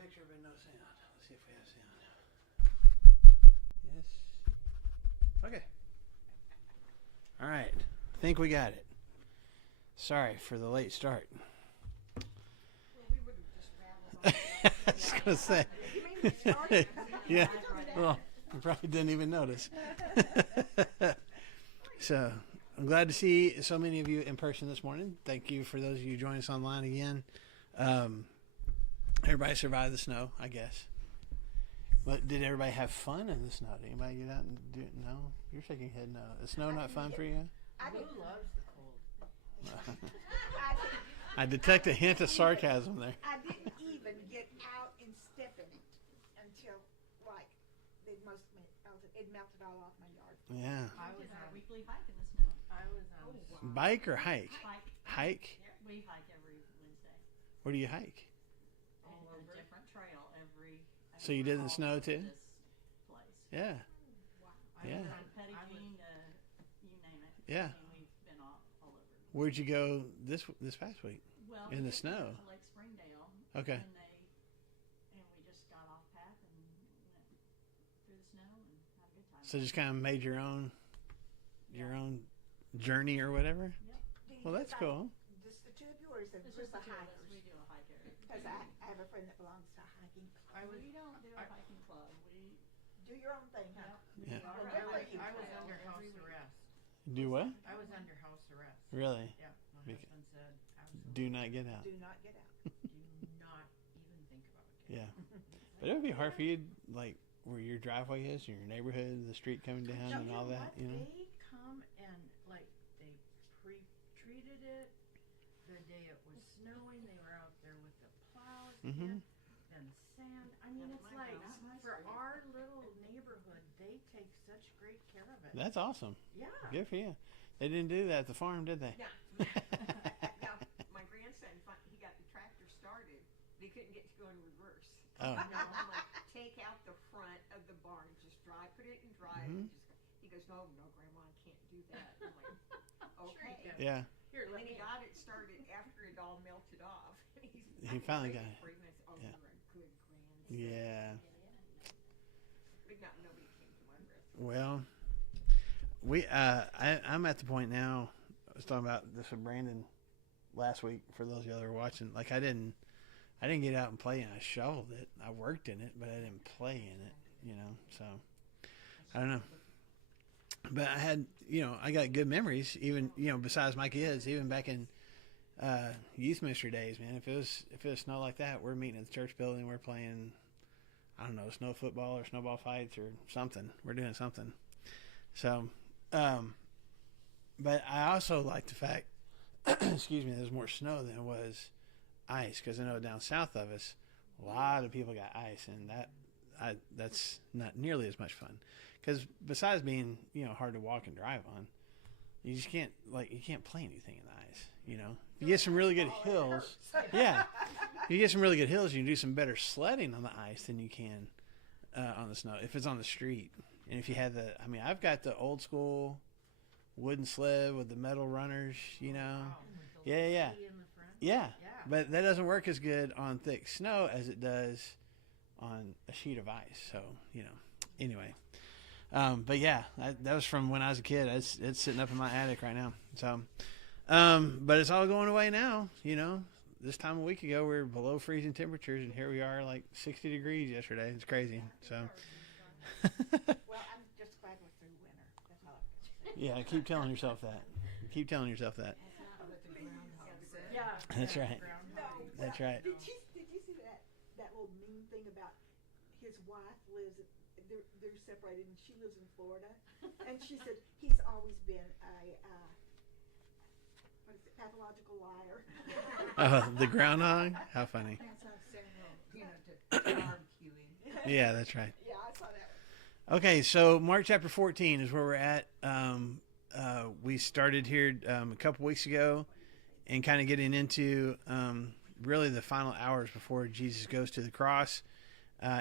picture but no sound. Let's see if we have sound. Yes. Okay. All right. I think we got it. Sorry for the late start. Well, we would have just I was going to say. You mean we started? Yeah. Well, you probably didn't even notice. So, I'm glad to see so many of you in person this morning. Thank you for those of you joining us online again. Everybody survived the snow, I guess. But did everybody have fun in the snow? Did anybody get out and do it? No? You're shaking your head no. Is snow not fun for you? Who loves the cold? I detect a hint of sarcasm there. I didn't even get out and step in it until, like, it melted all off my yard. Yeah. I was our weekly hike in the snow. I was Bike or hike? hike. Hike? We hike every Wednesday. Where do you hike? All over a different trail every. So you did in the snow, too? This place. Yeah. Yeah. From Petty Jean to you name it. Yeah. I mean, we've been all over. Where'd you go this past week? Well, In the we snow? went to Lake Springdale. Okay. And we just got off path and went through the snow and had a good time. So just kind of made your own journey or whatever? Do you Well, do that's like cool. Just the two of you, or is it It's just just the the two of us. hikers? We do a hike every. Because I have a friend that belongs to a hiking club. We don't do a hiking club. We Do your own thing, huh? Yeah. Well, they're like you. I was under house arrest. Do what? I was under house arrest. Really? Yeah, my Bec- husband said, absolutely Do not get out. Do not get out. do not even think about it. Yeah. But it would be hard for you, like, where your driveway is, your neighborhood, the street coming down Now, and you all know that, what? you know? They come and, like, they pre-treated it the day it was snowing. They were out there with the plows Mhm. again, then sand. I mean, it's like, for our little neighborhood, they take such great care of it. That's awesome. Yeah. Good for you. They didn't do that at the farm, did they? No. Now, my grandson, he got the tractor started, but he couldn't get to go in reverse. Oh. I'm like, take out the front of the barn, just drive, put it in drive. Mhm. And he goes, no, Grandma, I can't do that. I'm like, okay. can. Yeah. Here, And let then he me. got it started after it all melted off. He finally got it. For him. I said, oh, Yeah. you're a good grandson. Yeah. But nobody came to my rescue. Well, I'm at the point now. I was talking about this with Brandon last week. For those of you that are watching, like I didn't get out and play, and I shoveled it. I worked in it, but I didn't play in it. You know, so I don't know. But I had, I got good memories. Even, besides my kids, even back in youth ministry days, man. If it was snow like that, we're meeting at the church building. We're playing, I don't know, snow football or snowball fights or something. We're doing something. So, but I also like the fact, excuse me, there's more snow than it was ice, because I know down south of us, a lot of people got ice, and that's not nearly as much fun. Because besides being, hard to walk and drive on, you just can't play anything in the ice. You get some really good hills. Yeah, you get some really good hills. You can do some better sledding on the ice than you can on the snow if it's on the street. And if you had I've got the old school wooden sled with the metal runners. Yeah. In the front. Yeah, Yeah. but that doesn't work as good on thick snow as it does on a sheet of ice. So, anyway. But yeah, that was from when I was a kid. It's sitting up in my attic right now. So, but it's all going away now. This time a week ago, we were below freezing temperatures, and here we are like 60 degrees yesterday. It's crazy. So, Well, I'm just glad we're through winter. That's all I can say. yeah, keep telling yourself that. Keep telling yourself that. Yeah. That's right. No, That's well, right. Did you see that little meme thing about his wife lives? They're separated, and she lives in Florida, and she said he's always been a what is it, pathological liar. The groundhog? How funny. To barbecue him. Yeah, that's right. Yeah, I saw that one. Okay, so Mark chapter 14 is where we're at. We started here a couple weeks ago and kind of getting into really the final hours before Jesus goes to the cross.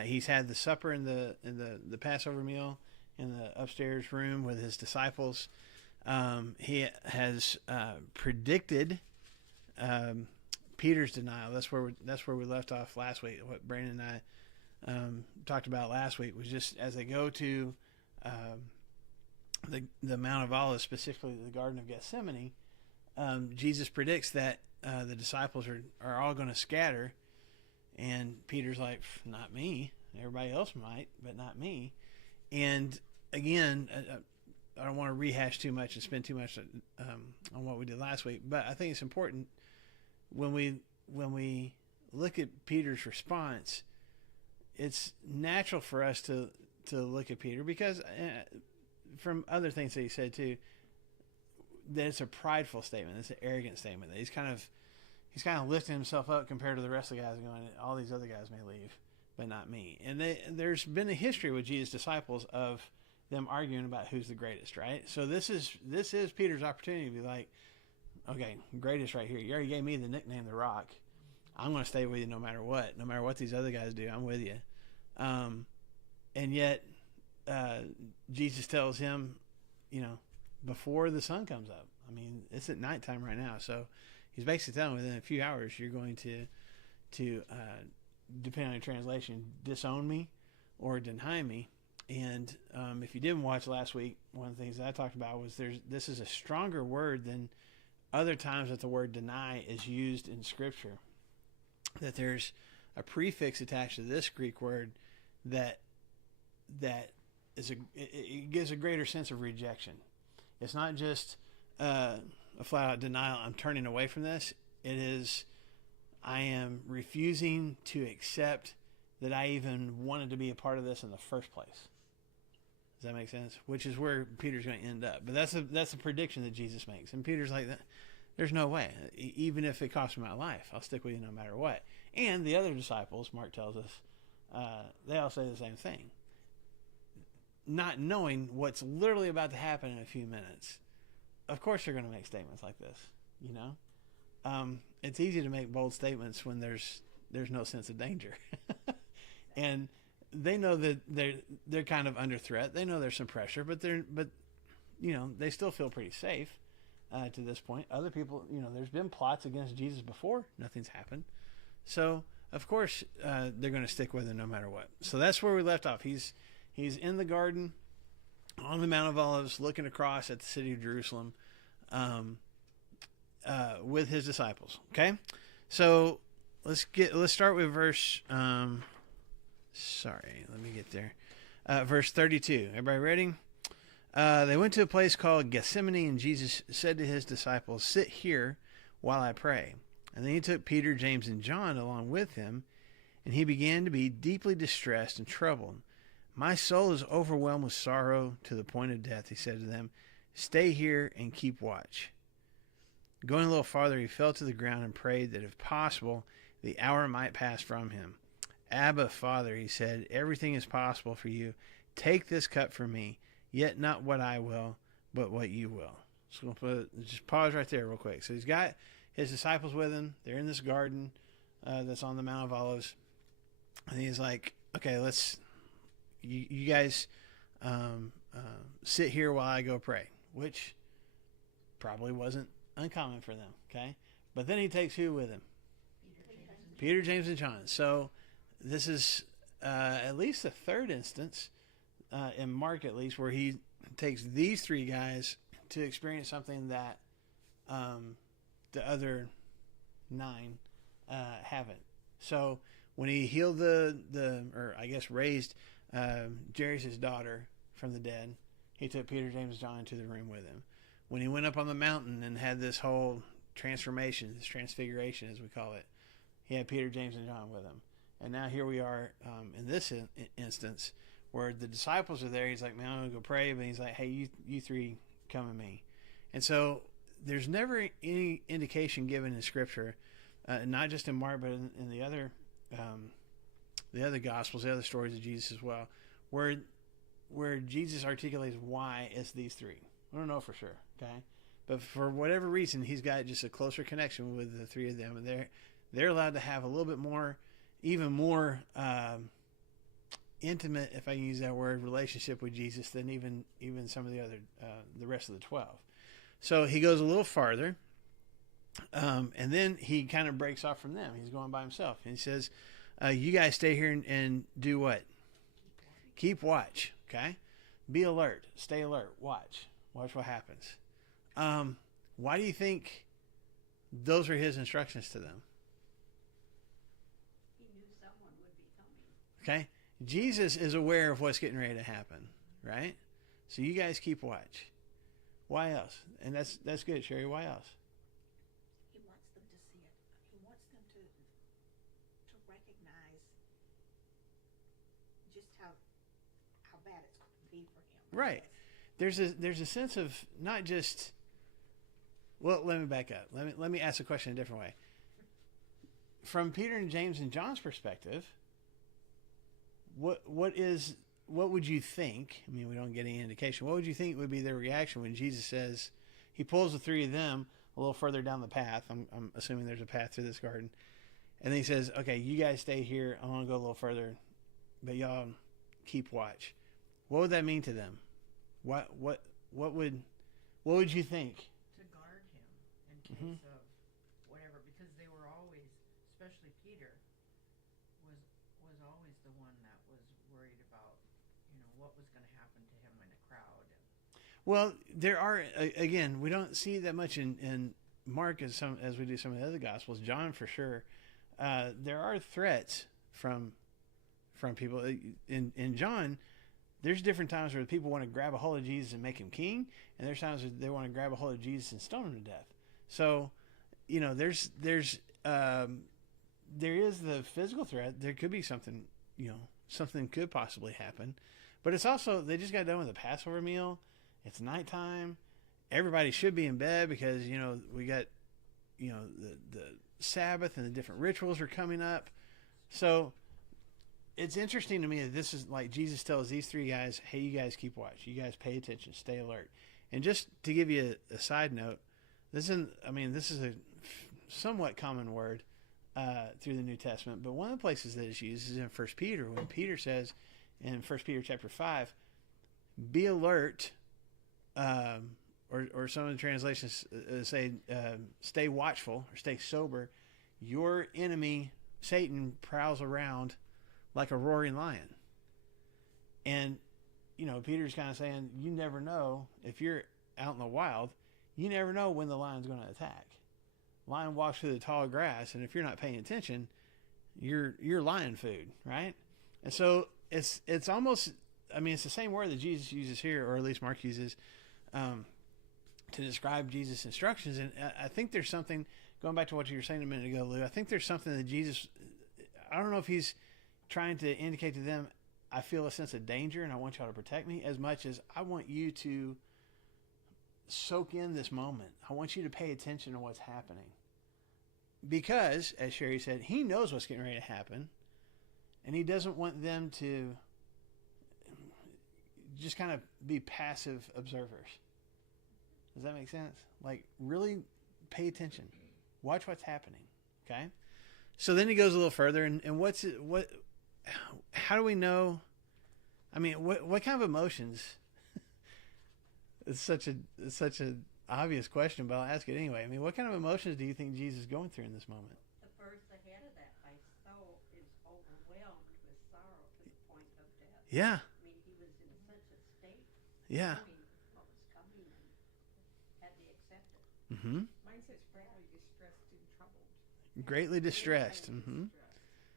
He's had the supper in the Passover meal in the upstairs room with his disciples. He has predicted Peter's denial. That's where we left off last week. What Brandon and I talked about last week was just as they go to the Mount of Olives, specifically the Garden of Gethsemane. Jesus predicts that the disciples are all going to scatter, and Peter's like, not me. Everybody else might, but not me. And again, I don't want to rehash too much and spend too much on what we did last week, but I think it's important when we look at Peter's response. It's natural for us to look at Peter because from other things that he said too, that it's a prideful statement. It's an arrogant statement. That he's kind of lifting himself up compared to the rest of the guys, going, all these other guys may leave, but not me. And there's been a history with Jesus' disciples of them arguing about who's the greatest, right? So this is Peter's opportunity to be like, okay, greatest right here. You already gave me the nickname The Rock. I'm going to stay with you no matter what these other guys do. I'm with you. And yet Jesus tells him, before the sun comes up. I mean, it's at nighttime right now, so he's basically telling him within a few hours you're going to depending on your translation, disown me or deny me. And if you didn't watch last week, one of the things that I talked about was this is a stronger word than other times that the word deny is used in Scripture. That there's a prefix attached to this Greek word that it gives a greater sense of rejection. It's not just a flat-out denial, I'm turning away from this. It is, I am refusing to accept that I even wanted to be a part of this in the first place. Does that make sense? Which is where Peter's going to end up. But that's a prediction that Jesus makes. And Peter's like, there's no way. Even if it costs me my life, I'll stick with you no matter what. And the other disciples, Mark tells us, they all say the same thing. Not knowing what's literally about to happen in a few minutes. Of course they're going to make statements like this, It's easy to make bold statements when there's no sense of danger. And they know that they're kind of under threat. They know there's some pressure, but they still feel pretty safe to this point. Other people, there's been plots against Jesus before. Nothing's happened. So, of course, they're going to stick with him no matter what. So that's where we left off. He's in the garden on the Mount of Olives looking across at the city of Jerusalem with his disciples. Okay? So let's start with verse let me get there. Verse 32. Everybody ready? They went to a place called Gethsemane, and Jesus said to his disciples, "Sit here while I pray." And then he took Peter, James, and John along with him, and he began to be deeply distressed and troubled. "My soul is overwhelmed with sorrow to the point of death," he said to them. "Stay here and keep watch." Going a little farther, he fell to the ground and prayed that if possible, the hour might pass from him. "Abba, Father," he said, "everything is possible for you. Take this cup from me, yet not what I will, but what you will." So just pause right there real quick. So he's got his disciples with him. They're in this garden that's on the Mount of Olives. And he's like, okay, you guys sit here while I go pray, which probably wasn't uncommon for them, okay? But then he takes who with him? Peter, James, and John. So this is at least the third instance, in Mark at least, where he takes these three guys to experience something that the other 9 haven't. So when he healed raised Jairus' daughter from the dead, he took Peter, James, and John into the room with him. When he went up on the mountain and had this whole transformation, this transfiguration as we call it, he had Peter, James, and John with him. And now here we are in this instance where the disciples are there. He's like, man, I'm going to go pray. But he's like, hey, you 3 come with me. And so there's never any indication given in Scripture, not just in Mark, but in the other Gospels, the other stories of Jesus as well, where Jesus articulates why it's these 3. I don't know for sure, okay? But for whatever reason, he's got just a closer connection with the 3 of them, and they're allowed to have a little bit more, even more intimate, if I can use that word, relationship with Jesus than even some of the rest of the 12. So he goes a little farther, And then he kind of breaks off from them. He's going by himself. And he says, you guys stay here and do what? Keep watch. Okay? Be alert. Stay alert. Watch. Watch what happens. Why do you think those were his instructions to them? He knew someone would be coming. Okay? Jesus is aware of what's getting ready to happen, right? So you guys keep watch. Why else? And that's good, Sherry. Why else? He wants them to see it. He wants them to recognize just how bad it's going to be for him. Right. There's a sense of not just. Well, let me back up. Let me ask the question a different way. From Peter and James and John's perspective, what would you think? I mean, we don't get any indication. What would you think would be their reaction when Jesus says, he pulls the three of them a little further down the path? I'm assuming there's a path through this garden, and then he says, "Okay, you guys stay here. I want to go a little further, but y'all keep watch." What would that mean to them? What would you think? To guard him in case Mhm. of whatever, because they were always, especially Peter, was always the one that was worried about, what was going to happen to him in a crowd. Well, there are again, we don't see that much in Mark as we do some of the other gospels. John for sure. There are threats from people in John. There's different times where people want to grab a hold of Jesus and make him king, and there's times where they want to grab a hold of Jesus and stone him to death. So, there is the physical threat. There could be something, something could possibly happen, but it's also, they just got done with the Passover meal. It's nighttime. Everybody should be in bed because, we got, the Sabbath and the different rituals are coming up. So it's interesting to me that this is like Jesus tells these three guys, hey, you guys keep watch. You guys pay attention, stay alert. And just to give you a side note, this is a somewhat common word through the New Testament, but one of the places that it's used is in 1 Peter, when Peter says in 1 Peter chapter 5, be alert, or some of the translations say stay watchful or stay sober. Your enemy, Satan, prowls around like a roaring lion. And, Peter's kind of saying, you never know, if you're out in the wild, you never know when the lion's going to attack. Lion walks through the tall grass, and if you're not paying attention, you're lion food, right? And so it's almost, it's the same word that Jesus uses here, or at least Mark uses, to describe Jesus' instructions. And I think there's something, going back to what you were saying a minute ago, Lou, I think there's something that Jesus, I don't know if he's trying to indicate to them, I feel a sense of danger and I want y'all to protect me, as much as I want you to soak in this moment. I want you to pay attention to what's happening. Because, as Sherry said, he knows what's getting ready to happen, and he doesn't want them to just kind of be passive observers. Does that make sense? Like, really pay attention. Watch what's happening. Okay? So then he goes a little further, and how do we know? What kind of emotions? It's such an obvious question, but I'll ask it anyway. What kind of emotions do you think Jesus is going through in this moment? The verse ahead of that, my soul is overwhelmed with sorrow to the point of death. Yeah. He was in such a state, Yeah. knowing what was coming, and had to accept it. Mm-hmm. Mine says greatly distressed and troubled. Greatly distressed. Greatly Mm-hmm. distressed.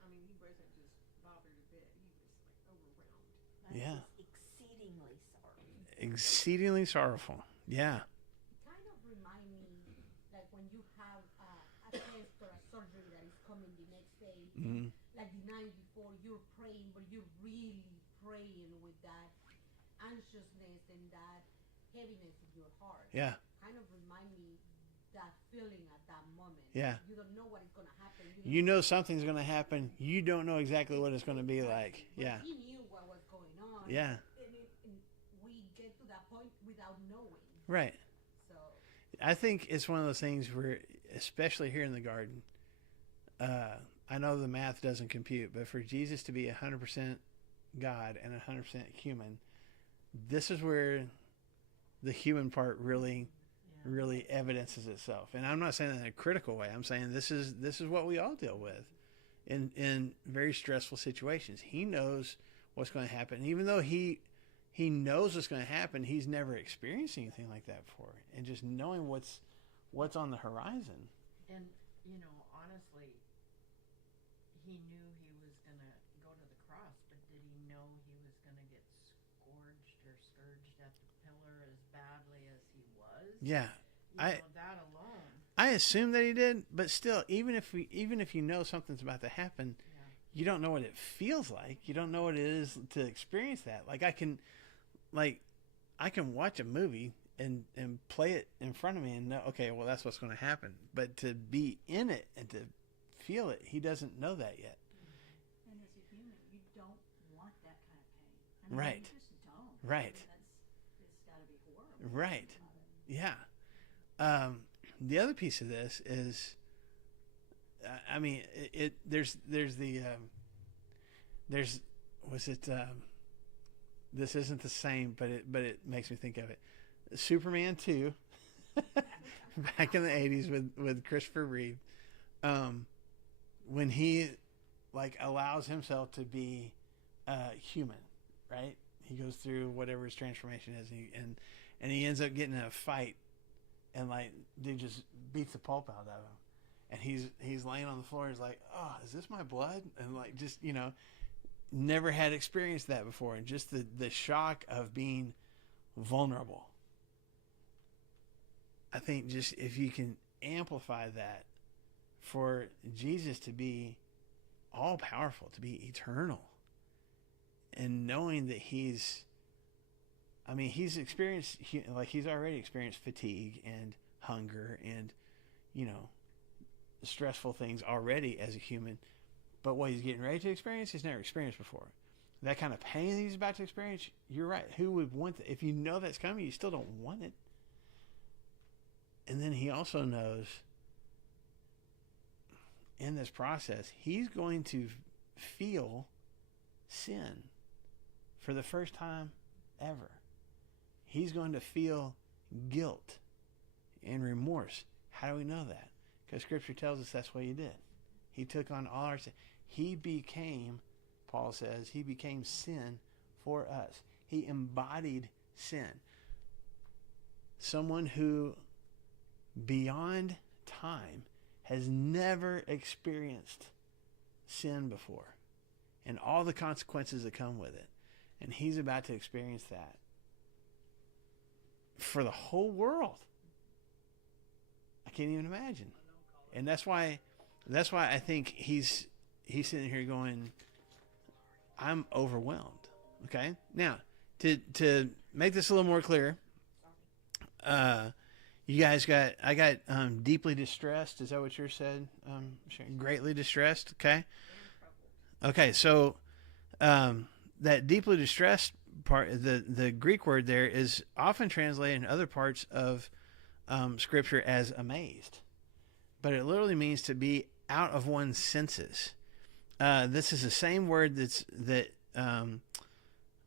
He wasn't just bothered a bit. He was overwhelmed. Yeah. Exceedingly sorry. Exceedingly sorrowful. Yeah. Kind of remind me like when you have a test or a surgery that is coming the next day, Mm-hmm. like the night before, you're praying, but you're really praying with that anxiousness and that heaviness in your heart. Yeah. Kind of remind me that feeling at that moment. Yeah. You don't know what is going to happen. You know something's going to happen. You don't know exactly what it's going to be like. But Yeah. he knew what was going on. Yeah. And we get to that point without knowing. Right. So I think it's one of those things where, especially here in the garden, I know the math doesn't compute, but for Jesus to be 100% God and 100% human, this is where the human part really really evidences itself. And I'm not saying that in a critical way. I'm saying this is what we all deal with in very stressful situations. He knows what's going to happen. Even though he knows what's going to happen, he's never experienced anything like that before. And just knowing what's on the horizon. And, honestly, he knew he was going to go to the cross, but did he know he was going to get scourged or scourged at the pillar as badly as he was? Yeah. That alone. I assume that he did, but still, even if you know something's about to happen, you don't know what it feels like. You don't know what it is to experience that. Like I can watch a movie and play it in front of me and know, okay, well, that's what's going to happen. But to be in it and to feel it, he doesn't know that yet. And as a human, you don't want that kind of pain. I mean, Right. You just don't. Right. It's got to be horrible. Right. Yeah. The other piece of this is, I mean, this isn't the same, but it makes me think of it. Superman 2, back in the 80s with Christopher Reeve, when he allows himself to be human, right? He goes through whatever his transformation is, and he ends up getting in a fight, and dude just beats the pulp out of him, and he's laying on the floor. He's like, "Oh, is this my blood?" And just never had experienced that before, and just the shock of being vulnerable. I think just if you can amplify that for Jesus to be all powerful, to be eternal, and knowing that he's experienced, he's already experienced fatigue and hunger and, stressful things already as a human, but what he's getting ready to experience, he's never experienced before. That kind of pain that he's about to experience, you're right. Who would want that? If you know that's coming, you still don't want it. And then he also knows in this process, he's going to feel sin for the first time ever. He's going to feel guilt and remorse. How do we know that? Because Scripture tells us that's what he did. He took on all our sin. He became, Paul says, he became sin for us. He embodied sin. Someone who, beyond time, has never experienced sin before and all the consequences that come with it. And he's about to experience that for the whole world. I can't even imagine. And that's why I think he's sitting here going, I'm overwhelmed. Okay? Now, to make this a little more clear, you guys I got deeply distressed. Is that what yours said? Greatly distressed. Okay. Okay. So, that deeply distressed part, the Greek word there is often translated in other parts of Scripture as amazed, but it literally means to be out of one's senses. This is the same word that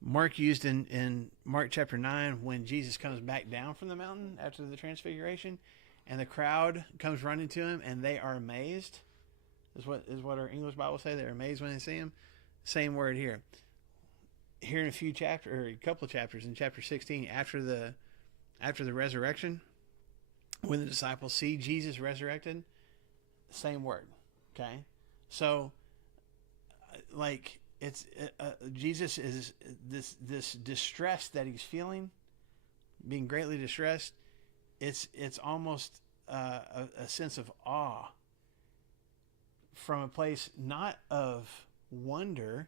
Mark used in Mark chapter 9 when Jesus comes back down from the mountain after the transfiguration, and the crowd comes running to him, and they are amazed. Is what our English Bible say. They're amazed when they see him. Same word here. Here in a couple of chapters, in chapter 16, after the resurrection, when the disciples see Jesus resurrected, same word. Okay, so Jesus is this distress that he's feeling, being greatly distressed. It's almost a sense of awe from a place not of wonder,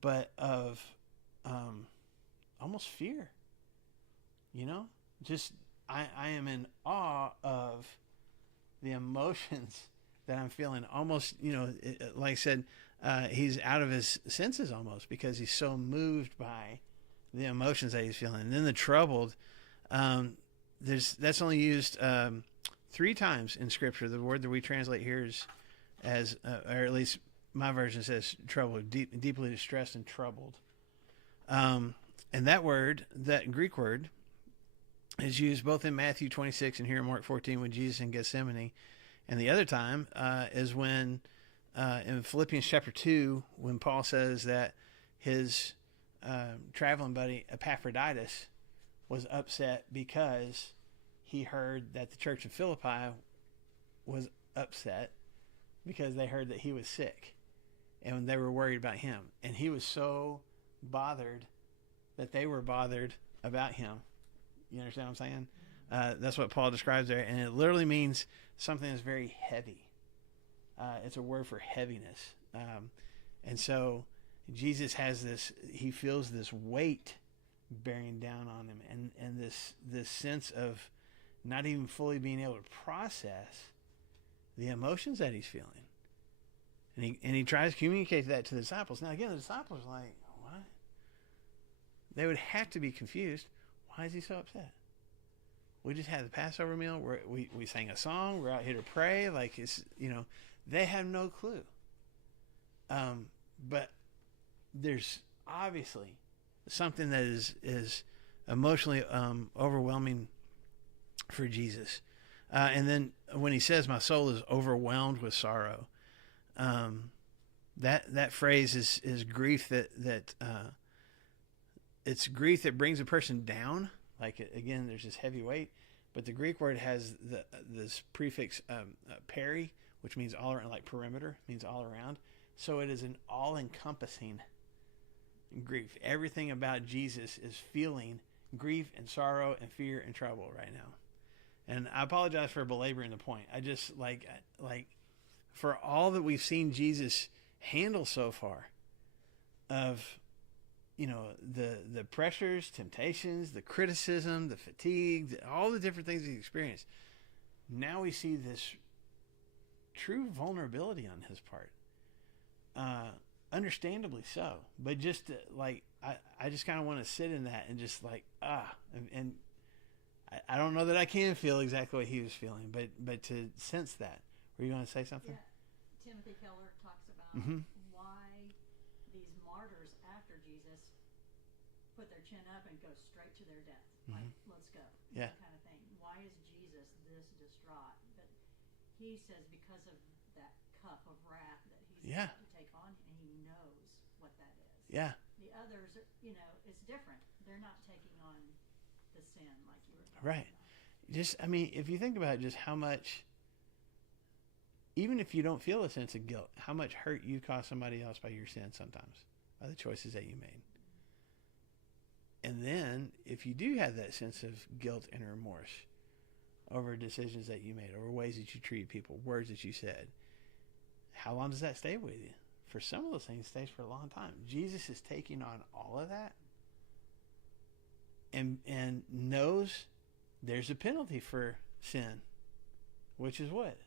but of almost fear. Just I am in awe of the emotions that I'm feeling. Almost, like I said, he's out of his senses almost because he's so moved by the emotions that he's feeling. And then the troubled, that's only used 3 times in Scripture. The word that we translate here is as, or at least my version says troubled, deeply distressed and troubled. And that word, that Greek word, is used both in Matthew 26 and here in Mark 14 with Jesus in Gethsemane. And the other time is when in Philippians chapter 2, when Paul says that his traveling buddy Epaphroditus was upset because he heard that the church of Philippi was upset because they heard that he was sick and they were worried about him. And he was so bothered that they were bothered about him. You understand what I'm saying? That's what Paul describes there. And it literally means something that's very heavy. It's a word for heaviness. And so Jesus has this, he feels this weight bearing down on him, and this sense of not even fully being able to process the emotions that he's feeling. And he tries to communicate that to the disciples. Now again, the disciples are like, what? They would have to be confused. Why is he so upset? We just had the Passover meal. We sang a song. We're out here to pray. Like, it's, they have no clue. But there's obviously something that is emotionally overwhelming for Jesus. And then when he says, my soul is overwhelmed with sorrow, that phrase is grief that it's grief that brings a person down. Like, again, there's this heavy weight, but the Greek word has this prefix peri, which means all around, like perimeter, means all around. So it is an all-encompassing grief. Everything about Jesus is feeling grief and sorrow and fear and trouble right now. And I apologize for belaboring the point. I just like for all that we've seen Jesus handle so far of, the pressures, temptations, the criticism, the fatigue, all the different things he experienced. Now we see this true vulnerability on his part. Understandably so. But just I just kind of want to sit in that and just and I don't know that I can feel exactly what he was feeling, but to sense that. Were you going to say something? Yeah. Timothy Keller talks about why these martyrs after Jesus put their chin up and go straight to their death. Like, let's go. Yeah. That kind of thing. Why is Jesus this distraught? But he says because of that cup of wrath that he's about to take on, and he knows what that is. Yeah. The others, it's different. They're not taking on the sin like you were talking Right. about. Just, if you think about just how much, even if you don't feel a sense of guilt, how much hurt you cause somebody else by your sin sometimes, by the choices that you made. And then, if you do have that sense of guilt and remorse over decisions that you made, over ways that you treated people, words that you said, how long does that stay with you? For some of those things, it stays for a long time. Jesus is taking on all of that and knows there's a penalty for sin, which is what?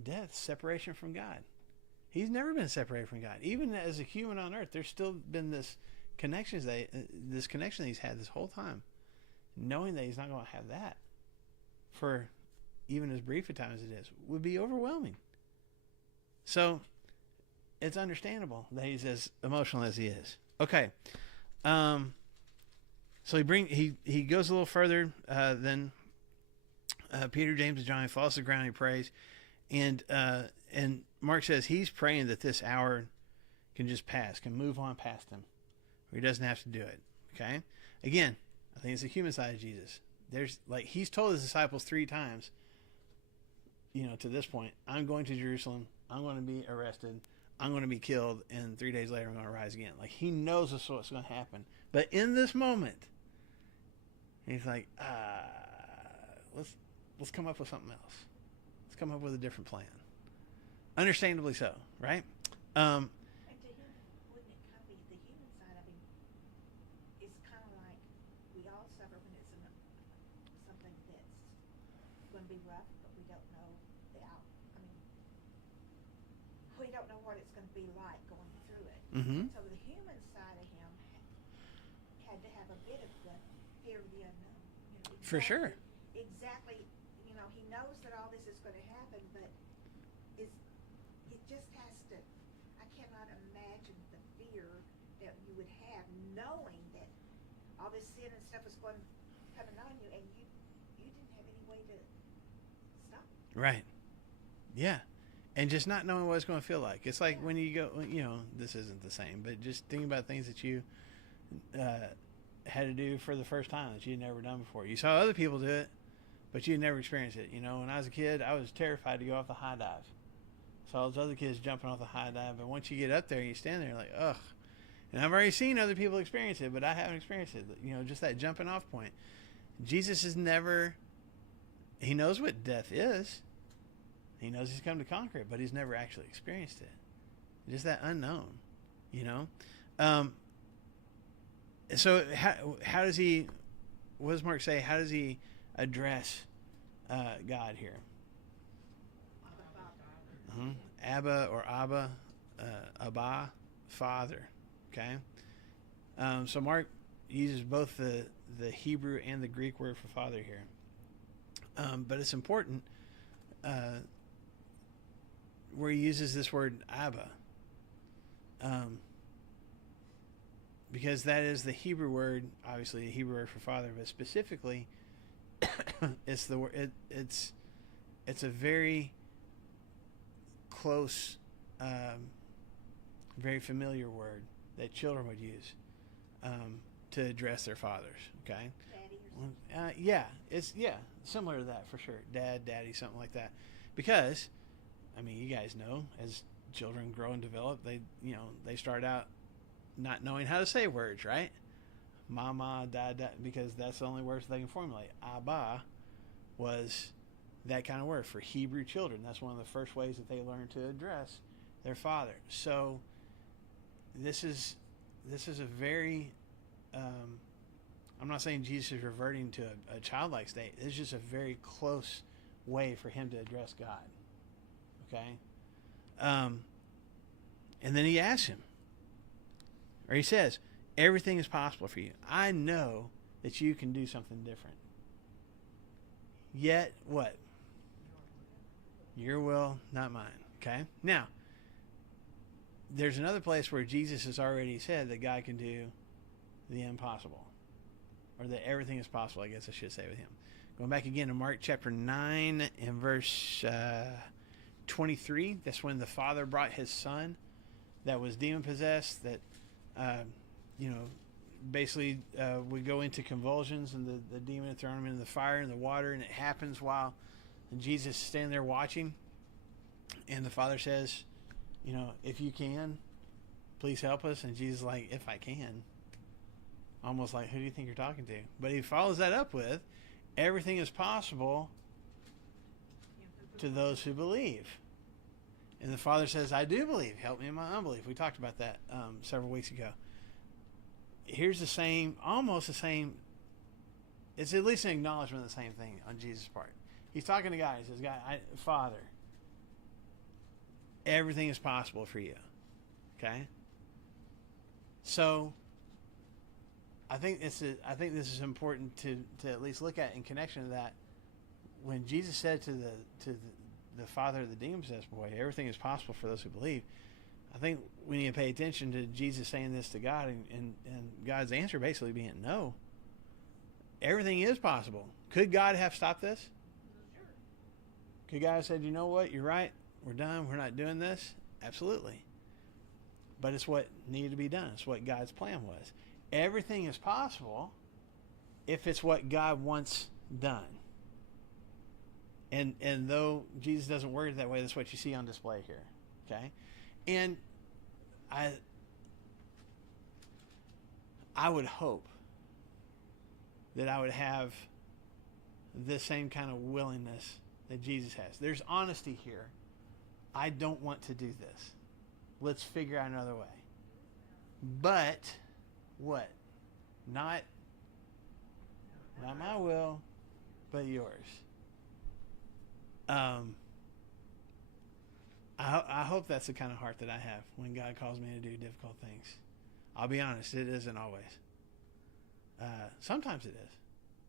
Death, separation from God. He's never been separated from God. Even as a human on earth, there's still been this connection that he's had this whole time, knowing that he's not going to have that for even as brief a time as it is, would be overwhelming. So it's understandable that he's as emotional as he is. Okay. So he goes a little further than Peter, James, and John. He falls to the ground. He prays, and Mark says he's praying that this hour can just pass, can move on past him, where he doesn't have to do it. Okay. Again, I think it's the human side of Jesus. There's he's told his disciples 3 times. To this point, I'm going to Jerusalem. I'm going to be arrested. I'm going to be killed, and 3 days later, I'm going to rise again. Like, he knows this is what's going to happen. But in this moment, he's like, let's come up with something else. Let's come up with a different plan. Understandably so, right? And to him, wouldn't it kind of be the human side of him is kind of like we all suffer when it's something that's going to be rough, but we don't know we don't know what it's going to be like going through it. Mm-hmm. So the human side of him had to have a bit of the fear of the unknown. For sure. Exactly. He knows that all this is going to happen, but it just has to. I cannot imagine the fear that you would have knowing that all this sin and stuff is going to coming on you, and you didn't have any way to stop it. Right. Yeah. And just not knowing what it's going to feel like. It's like when you go, this isn't the same, but just thinking about things that you had to do for the first time that you'd never done before. You saw other people do it, but you'd never experienced it. When I was a kid, I was terrified to go off the high dive. Saw those other kids jumping off the high dive, but once you get up there and you stand there, you're like, ugh. And I've already seen other people experience it, but I haven't experienced it. Just that jumping off point. Jesus has never, he knows what death is. He knows he's come to conquer it, but he's never actually experienced it. Just that unknown, So how does he, what does Mark say? How does he address God here? Abba or Abba, Abba, Father. Okay. So Mark uses both the Hebrew and the Greek word for father here. But it's important where he uses this word Abba. Because that is the Hebrew word, obviously the Hebrew word for father, but specifically it's a very close, very familiar word that children would use to address their fathers. Okay. Daddy or something. It's similar to that for sure. Dad, daddy, something like that. Because, you guys know, as children grow and develop, they start out not knowing how to say words, right? Mama, dad, because that's the only words they can formulate. Abba was that kind of word for Hebrew children. That's one of the first ways that they learn to address their father. So this is a very I'm not saying Jesus is reverting to a childlike state. It's just a very close way for him to address God. Okay? And then he asks him, or he says, everything is possible for you. I know that you can do something different. Yet, what? Your will, not mine. Okay? Now, there's another place where Jesus has already said that God can do the impossible. Or that everything is possible, I guess I should say, with him. Going back again to Mark chapter 9 and verse 23. That's when the father brought his son that was demon-possessed, that, basically would go into convulsions, and the demon had thrown him into the fire and the water, and it happens while Jesus is standing there watching. And the father says, if you can, please help us. And Jesus is like, if I can. Almost like, who do you think you're talking to? But he follows that up with, everything is possible to those who believe. And the father says, I do believe. Help me in my unbelief. We talked about that several weeks ago. Here's almost the same. It's at least an acknowledgement of the same thing on Jesus' part. He's talking to God. He says, God, Father, everything is possible for you. Okay? So I think this is important to at least look at in connection to that. When Jesus said to the father of the demon-possessed boy, everything is possible for those who believe, I think we need to pay attention to Jesus saying this to God, and God's answer basically being no. Everything is possible. Could God have stopped this? Sure. Could God have said, you know what, you're right, we're done, we're not doing this? Absolutely. But it's what needed to be done. It's what God's plan was. Everything is possible if it's what God wants done. And though Jesus doesn't word it that way, that's what you see on display here. Okay? And I would hope that I would have the same kind of willingness that Jesus has. There's honesty here. I don't want to do this. Let's figure out another way. But what? Not my will, but yours. I hope that's the kind of heart that I have when God calls me to do difficult things. I'll be honest, it isn't always. Sometimes it is,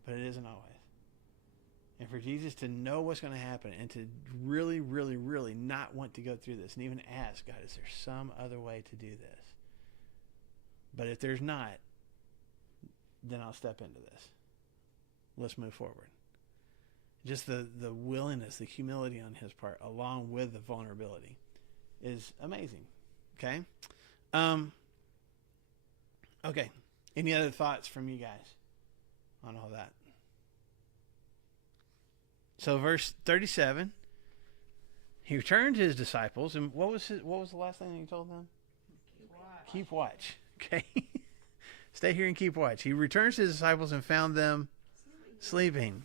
but it isn't always. And for Jesus to know what's going to happen and to really, really, really not want to go through this and even ask, God, is there some other way to do this? But if there's not, then I'll step into this. let's move forward. Just the willingness, the humility on his part, along with the vulnerability, is amazing. Okay? Okay. Any other thoughts from you guys on all that? So verse 37, he returned to his disciples, and what was the last thing he told them? Keep watch. Okay. Stay here and keep watch. He returns to his disciples and found them sleeping.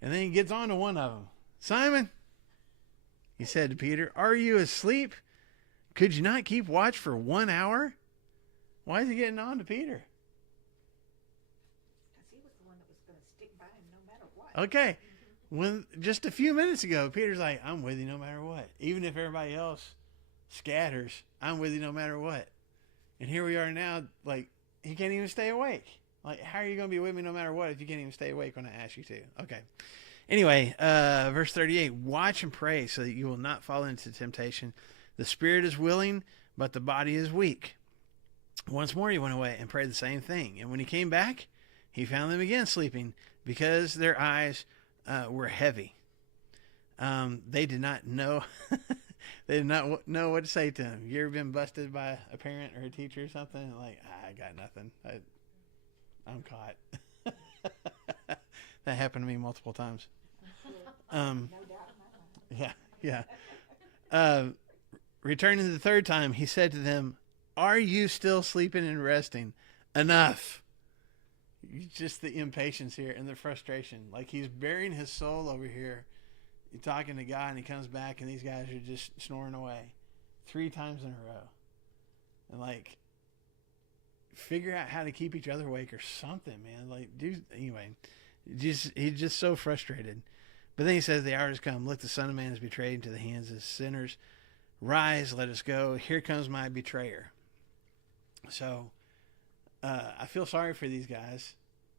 And then he gets on to one of them. Simon, he said to Peter, are you asleep? Could you not keep watch for 1 hour? Why is he getting on to Peter? Because he was the one that was going to stick by him no matter what. Okay. When just a few minutes ago, Peter's like, I'm with you no matter what. Even if everybody else scatters, I'm with you no matter what. And here we are now, like, he can't even stay awake. Like, how are you going to be with me no matter what if you can't even stay awake when I ask you to? Okay. Anyway, verse 38, watch and pray so that you will not fall into temptation. The spirit is willing, but the body is weak. Once more he went away and prayed the same thing. And when he came back, he found them again sleeping because their eyes were heavy. They did not know they did not know what to say to him. You ever been busted by a parent or a teacher or something? Like, I got nothing. I'm caught. That happened to me multiple times. No doubt in my mind. Yeah. Returning the third time, he said to them, are you still sleeping and resting? Enough. Just the impatience here and the frustration. Like, he's burying his soul over here. You're talking to God, and he comes back, and these guys are just snoring away 3 times in a row. And, like, figure out how to keep each other awake or something, man. Like, dude, anyway, he's just so frustrated. But then he says, the hour has come. Look, the Son of Man is betrayed into the hands of sinners. Rise, let us go. Here comes my betrayer. So, I feel sorry for these guys.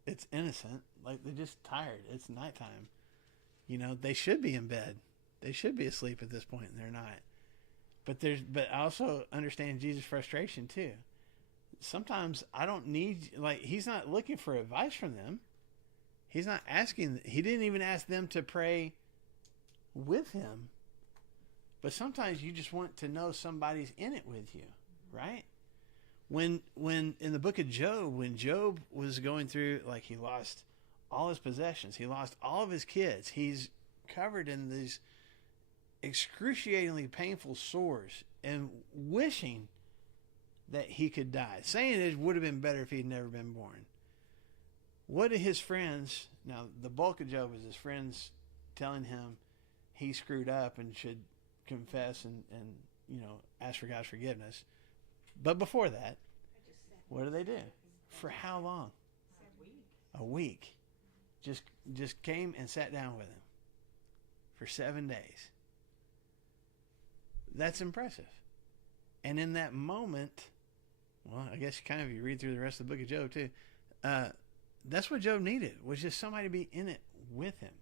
It's innocent. Like, they're just tired. It's nighttime. You know, they should be in bed. They should be asleep at this point, and they're not. But I also understand Jesus' frustration too. Sometimes I don't need, like, he's not looking for advice from them. He's not asking. He didn't even ask them to pray with him. But sometimes you just want to know somebody's in it with you, right? When in the book of Job, when Job was going through, like, he lost all his possessions, he lost all of his kids, he's covered in these excruciatingly painful sores and wishing that he could die, saying it would have been better if he'd never been born. What did his friends, now the bulk of Job is his friends telling him he screwed up and should confess and you know, ask for God's forgiveness. But before that, what do? For how long? A week. Just came and sat down with him for 7 days. That's impressive. And in that moment, well, I guess you read through the rest of the book of Job too. That's what Job needed, was just somebody to be in it with him.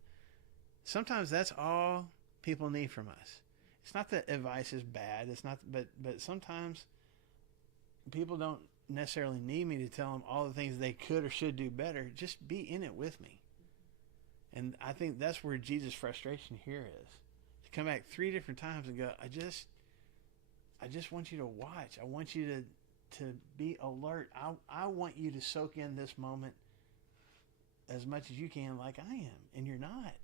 Sometimes that's all people need from us. It's not that advice is bad. It's not, but sometimes people don't necessarily need me to tell them all the things they could or should do better. Just be in it with me. And I think that's where Jesus' frustration here is. To come back 3 different times and go, I just want you to watch. I want you to be alert. I want you to soak in this moment as much as you can, like I am. And you're not.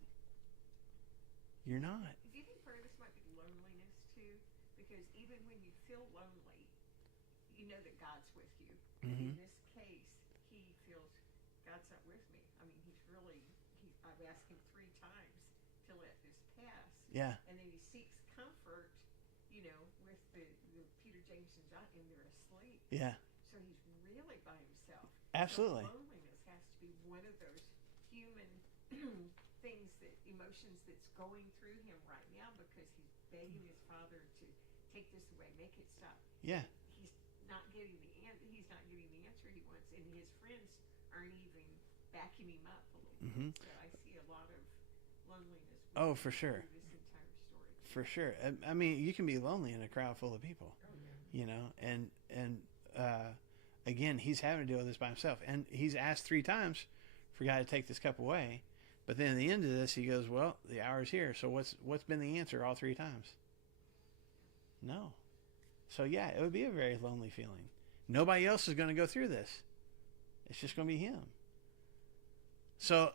You're not. Do you think part of this might be loneliness too? Because even when you feel lonely, you know that God's with you. Mm-hmm. In this case, he feels God's not with me. I mean, I've asked him 3 times to let this pass. Yeah. And then he seeks comfort, you know, with the Peter, James, and John, and they're asleep. Yeah. So he's really by himself. Absolutely. So loneliness has to be one of those human things, emotions that's going through him right now, because he's begging his father to take this away, make it stop. Yeah. He's not getting the answer he wants, and his friends aren't even backing him up a little Mm-hmm. bit. So I see a lot of loneliness. Oh, for sure. This entire story. For sure. I mean, you can be lonely in a crowd full of people, you know, and again, he's having to deal with this by himself. And he's asked 3 times for God to take this cup away. But then at the end of this, he goes, well, the hour's here. So what's been the answer all three times? No. So yeah, it would be a very lonely feeling. Nobody else is going to go through this. It's just going to be him. So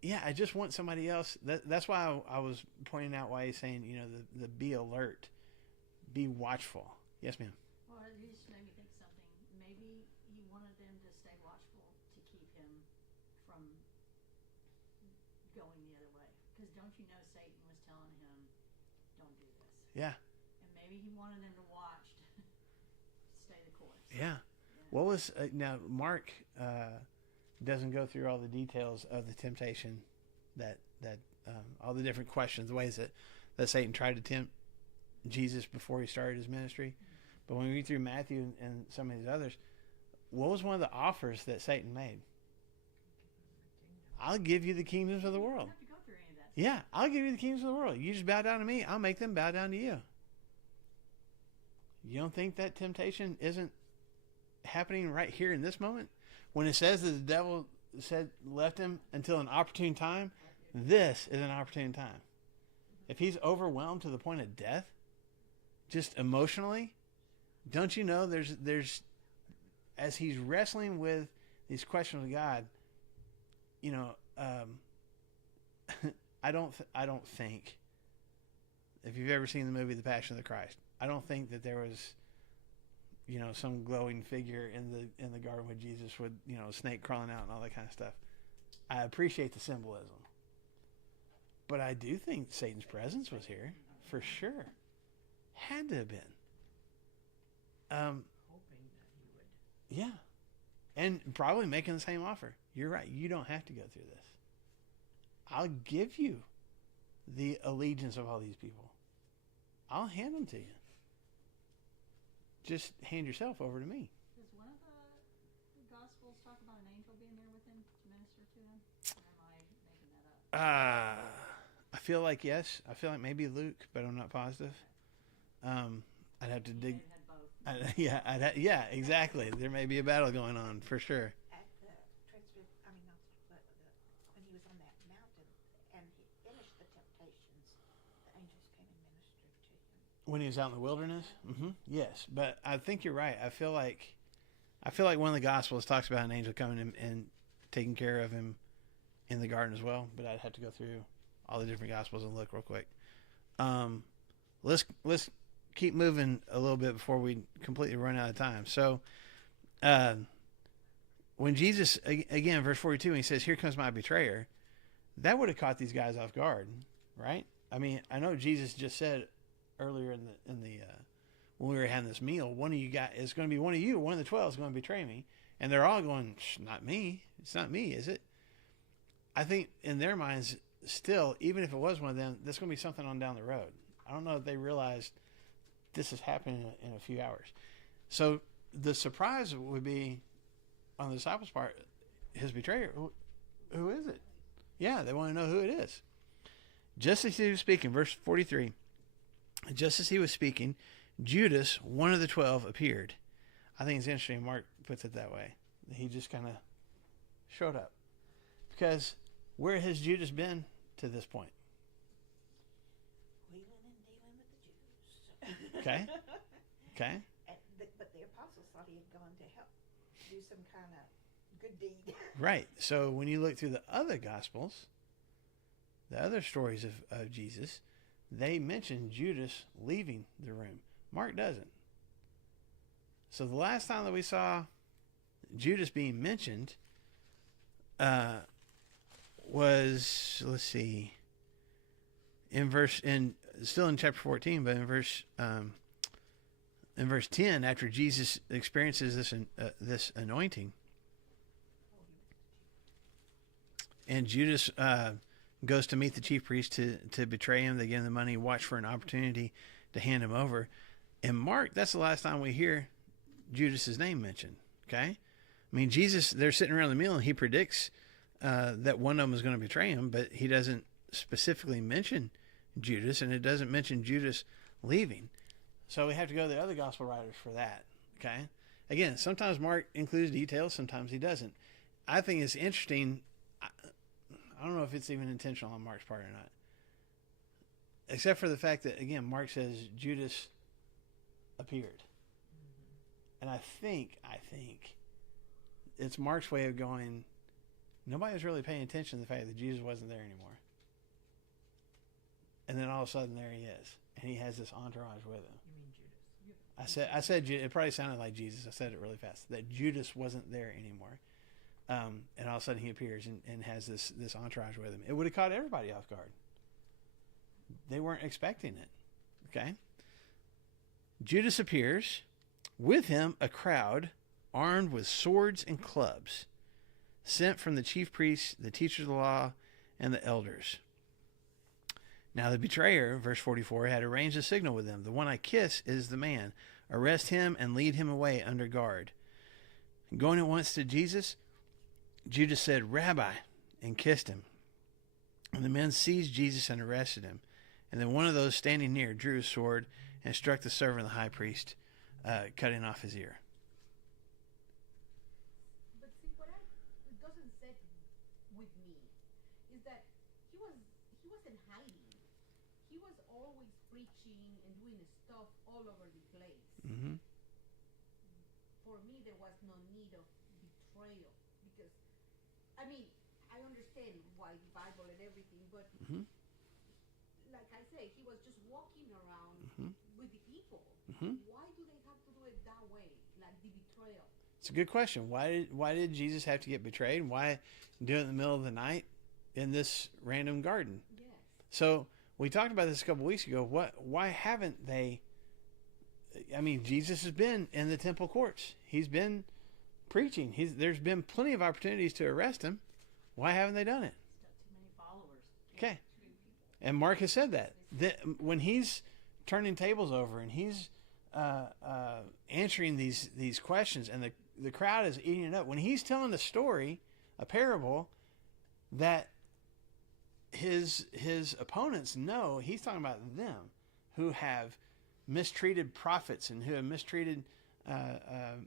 yeah, I just want somebody else. That's why I was pointing out why he's saying, the be alert, be watchful. Yes, ma'am. Well, it just made me think something. Maybe he wanted them to stay watchful to keep him from going the other way. Because don't you know Satan was telling him, don't do this. Yeah. And maybe he wanted them to watch to stay the course. Yeah. What was now? Mark doesn't go through all the details of the temptation, that all the different questions, the ways that Satan tried to tempt Jesus before he started his ministry. But when we read through Matthew and some of these others, what was one of the offers that Satan made? I'll give you the kingdoms of the You world. don't have to go through any of that. Yeah, I'll give you the kingdoms of the world. You just bow down to me. I'll make them bow down to you. You don't think that temptation isn't happening right here in this moment? When it says that the devil left him until an opportune time, this is an opportune time. If he's overwhelmed to the point of death, just emotionally, don't you know there's as he's wrestling with these questions of God, I don't think, if you've ever seen the movie The Passion of the Christ, I don't think that there was some glowing figure in the garden with Jesus with a snake crawling out and all that kind of stuff. I appreciate the symbolism, but I do think Satan's presence was here for sure. Had to have been. Hoping that he would. Yeah, and probably making the same offer. You're right. You don't have to go through this. I'll give you the allegiance of all these people. I'll hand them to you. Just hand yourself over to me. Does one of the Gospels talk about an angel being there with him to minister to him? Or am I making that up? I feel like yes. I feel like maybe Luke, but I'm not positive. I'd have to dig. Had both. Yeah, exactly. There may be a battle going on for sure. At the when he was on that mountain and he finished the temptations, the angels came and ministered to him. When he was out in the wilderness, yes. But I think you're right. I feel like one of the Gospels talks about an angel coming and taking care of him in the garden as well. But I'd have to go through all the different Gospels and look real quick. Let's keep moving a little bit before we completely run out of time. So, when Jesus, again, verse 42, when he says, "Here comes my betrayer," that would have caught these guys off guard, right? I mean, I know Jesus just said earlier in the when we were having this meal, one of you guys is going to be one of you, one of the 12 is going to betray me, and they're all going, "Not me. It's not me, is it?" I think in their minds, still, even if it was one of them, there's going to be something on down the road. I don't know if they realized this is happening in a few hours. So the surprise would be on the disciples' part, his betrayer. Who is it? Yeah, they want to know who it is. Just as he was speaking, verse 43, just as he was speaking, Judas, one of the 12, appeared. I think it's interesting Mark puts it that way. He just kind of showed up. Because where has Judas been to this point? Wheeling and dealing with the Jews. Okay. Okay. But the apostles thought he had gone to help do some kind of good deed. Right. So when you look through the other Gospels, the other stories of Jesus, they mention Judas leaving the room. Mark doesn't. So the last time that we saw Judas being mentioned was, let's see, still in chapter 14, but in verse 10, after Jesus experiences this anointing, and Judas goes to meet the chief priest to betray him. They give him the money, watch for an opportunity to hand him over. In Mark, that's the last time we hear Judas's name mentioned. Okay, I mean, Jesus, they're sitting around the meal and he predicts that one of them is going to betray him, but he doesn't specifically mention Judas, and it doesn't mention Judas leaving. So we have to go to the other gospel writers for that. Okay, again, sometimes Mark includes details, sometimes he doesn't. I think it's interesting. I don't know if it's even intentional on Mark's part or not. Except for the fact that, again, Mark says Judas appeared. And I think it's Mark's way of going, nobody was really paying attention to the fact that Jesus wasn't there anymore. And then all of a sudden there he is. And he has this entourage with him. You mean Judas? I said it probably sounded like Jesus. I said it really fast. That Judas wasn't there anymore. And all of a sudden he appears and has this entourage with him. It would have caught everybody off guard. They weren't expecting it. Okay? Judas appears. With him a crowd armed with swords and clubs, sent from the chief priests, the teachers of the law, and the elders. Now the betrayer, verse 44, had arranged a signal with them. The one I kiss is the man. Arrest him and lead him away under guard. Going at once to Jesus, Judas said, Rabbi, and kissed him. And the men seized Jesus and arrested him. And then one of those standing near drew his sword and struck the servant of the high priest, cutting off his ear. But see, what it doesn't set with me is that he wasn't hiding. He was always preaching and doing stuff all over the place. Mm-hmm. For me, there was no need of betrayal because, I mean, I understand why the Bible and everything, but Mm-hmm. like I say, he was just walking around Mm-hmm. with the people. Mm-hmm. Why do they have to do it that way, like the betrayal? It's a good question. Why did Jesus have to get betrayed? Why do it in the middle of the night in this random garden? Yes. So we talked about this a couple weeks ago. Why haven't they? I mean, Jesus has been in the temple courts. He's been preaching. There's been plenty of opportunities to arrest him. Why haven't they done it? He's got too many followers. Okay. And Mark has said that when he's turning tables over and he's answering these questions, and the crowd is eating it up. When he's telling a story, a parable, that his opponents know he's talking about them who have mistreated prophets and who have mistreated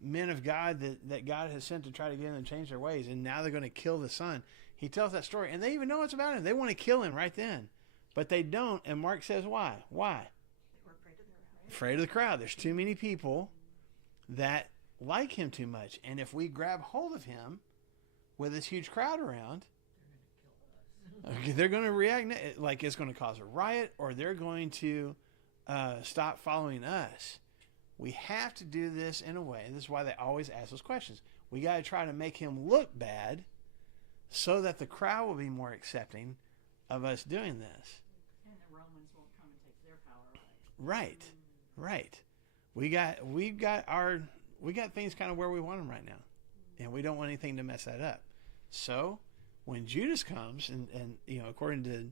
men of God that God has sent to try to get them to change their ways, and now they're going to kill the son. He tells that story, and they even know it's about him. They want to kill him right then, but they don't. And Mark says, "Why? Why? They were afraid of their house. Afraid of the crowd. There's too many people that like him too much, and if we grab hold of him with this huge crowd around, they're going to react like it's going to cause a riot, or they're going to stop following us." We have to do this in a way. This is why they always ask those questions. We got to try to make him look bad so that the crowd will be more accepting of us doing this. And the Romans won't come and take their power away. Right. We got things kind of where we want them right now, and we don't want anything to mess that up. So when Judas comes, and according to,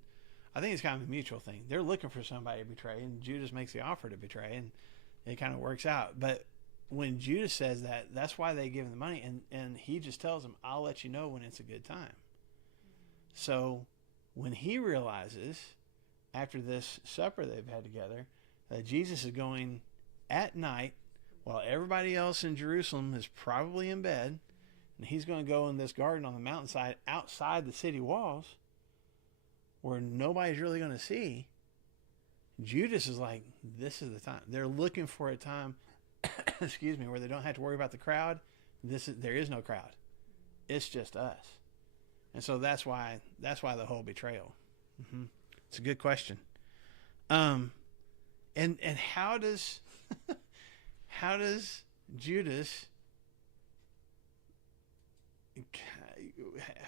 I think it's kind of a mutual thing. They're looking for somebody to betray, and Judas makes the offer to betray, and it kind of works out. But when Judas says that, that's why they give him the money, and he just tells them, "I'll let you know when it's a good time." So when he realizes, after this supper they've had together, that Jesus is going at night while everybody else in Jerusalem is probably in bed, and he's going to go in this garden on the mountainside outside the city walls where nobody's really going to see, Judas is like, this is the time. They're looking for a time, excuse me, where they don't have to worry about the crowd. There is no crowd. It's just us. And so that's why the whole betrayal. Mm-hmm. It's a good question. And how does Judas,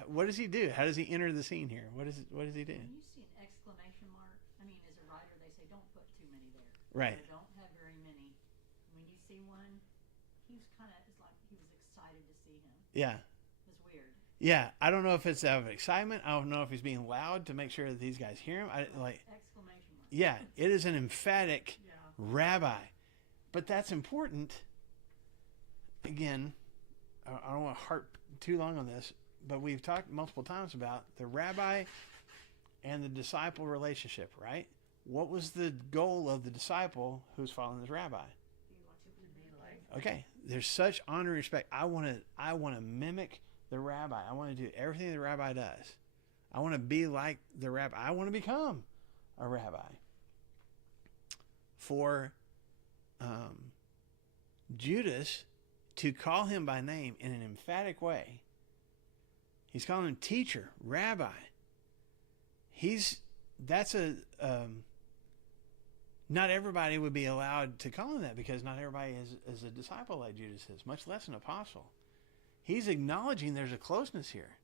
what does he do? How does he enter the scene here? What does he do? When you see an exclamation mark, I mean, as a writer, they say don't put too many there. Right. Or don't have very many. When you see one, he was kind of, it's like he was excited to see him. Yeah. It's weird. Yeah, I don't know if it's out of excitement. I don't know if he's being loud to make sure that these guys hear him. Exclamation mark. Yeah, it is an emphatic Yeah. rabbi. But that's important. Again, I don't want to harp too long on this, but we've talked multiple times about the rabbi and the disciple relationship, right? What was the goal of the disciple who's following this rabbi? You want to be like Okay, there's such honor and respect. I want to mimic the rabbi. I want to do everything the rabbi does. I want to be like the rabbi. I want to become a rabbi. For Judas to call him by name in an emphatic way, he's calling him teacher, rabbi. Not everybody would be allowed to call him that, because not everybody is a disciple like Judas is, much less an apostle. He's acknowledging there's a closeness here.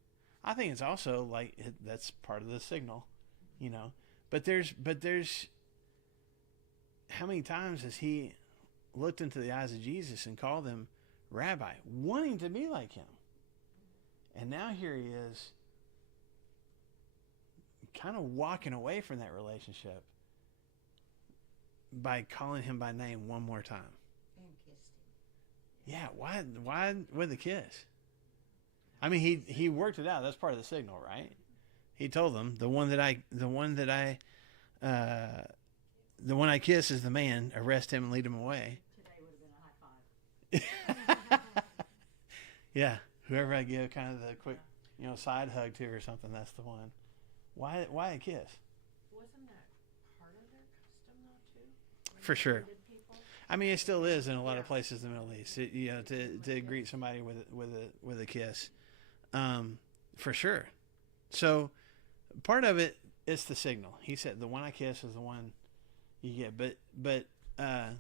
I think it's also like that's part of the signal, you know. But there's how many times has he looked into the eyes of Jesus and called him rabbi, wanting to be like him? And now here he is, kind of walking away from that relationship by calling him by name one more time. And kissed him. Yeah, why with a kiss? I mean, he worked it out. That's part of the signal, right? He told them, the one I kiss is the man. Arrest him and lead him away. Today would have been a high five. Yeah, whoever I give kind of the quick, side hug to or something, that's the one. Why a kiss? Wasn't that part of their custom though too? When For they sure. greeted people? I mean, it still is in a lot of places in the Middle East. To greet somebody with a kiss, for sure. So part of it is the signal. He said the one I kiss is the one you get. But to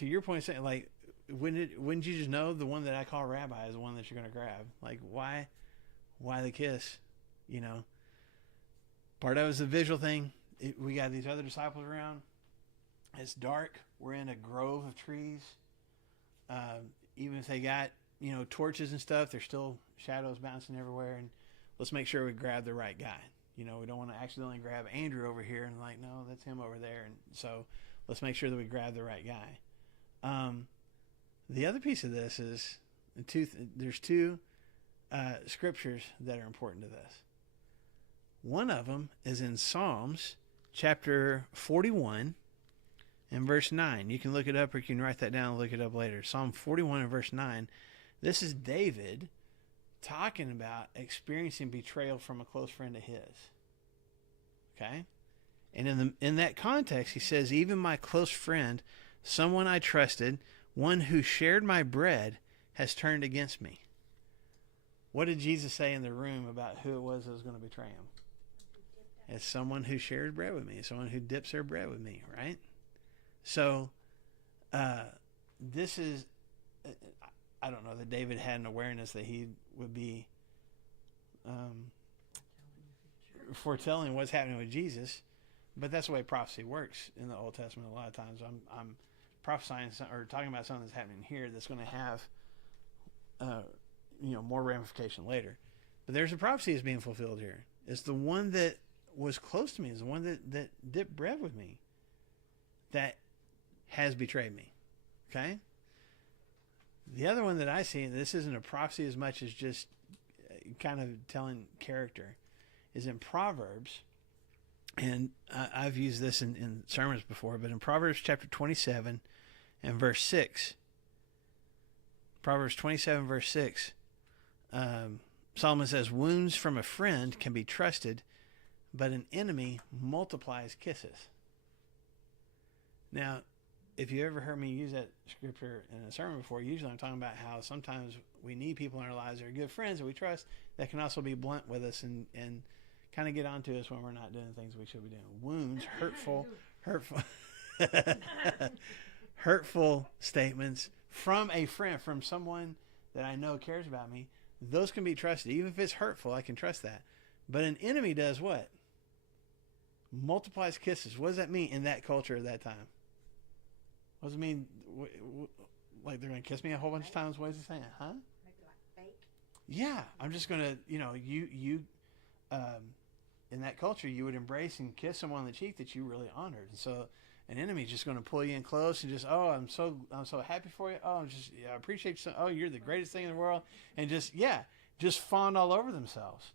your point, saying like, wouldn't you just know the one that I call rabbi is the one that you're going to grab? Like, why the kiss? Part of it is the visual thing. We got these other disciples around. It's dark. We're in a grove of trees. Even if they got, torches and stuff, there's still shadows bouncing everywhere. And let's make sure we grab the right guy. We don't want to accidentally grab Andrew over here and like, no, that's him over there. And so let's make sure that we grab the right guy. The other piece of this is there's two scriptures that are important to this. One of them is in Psalms chapter 41 and verse 9. You can look it up, or you can write that down and look it up later. Psalm 41 and verse 9. This is David talking about experiencing betrayal from a close friend of his. Okay? And in that context, he says, even my close friend, someone I trusted, one who shared my bread, has turned against me. What did Jesus say in the room about who it was that was going to betray him? It's someone who shares bread with me, someone who dips their bread with me, right? So, this is, I don't know that David had an awareness that he would be foretelling what's happening with Jesus, but that's the way prophecy works in the Old Testament. A lot of times I'm prophesying or talking about something that's happening here that's going to have, more ramification later. But there's a prophecy that's being fulfilled here. It's the one that was close to me, is the one that dipped bread with me, that has betrayed me. Okay? The other one that I see, and this isn't a prophecy as much as just kind of telling character, is in Proverbs. And I've used this in sermons before, but in Proverbs chapter 27 and verse 6, Proverbs 27 verse 6, Solomon says, wounds from a friend can be trusted, but an enemy multiplies kisses. Now, if you ever heard me use that scripture in a sermon before, usually I'm talking about how sometimes we need people in our lives that are good friends that we trust that can also be blunt with us and kind of get onto us when we're not doing things we should be doing. Wounds, hurtful statements from a friend, from someone that I know cares about me, those can be trusted. Even if it's hurtful, I can trust that. But an enemy does what? Multiplies kisses. What does that mean in that culture at that time? What does it mean? Like they're going to kiss me a whole bunch of times? What is he saying? Huh? Maybe like fake. Yeah, I'm just going to, you in that culture, you would embrace and kiss someone on the cheek that you really honored. And so an enemy is just going to pull you in close and just, oh, I'm so happy for you. Oh, I appreciate you. Oh, you're the greatest thing in the world. And just fawn all over themselves.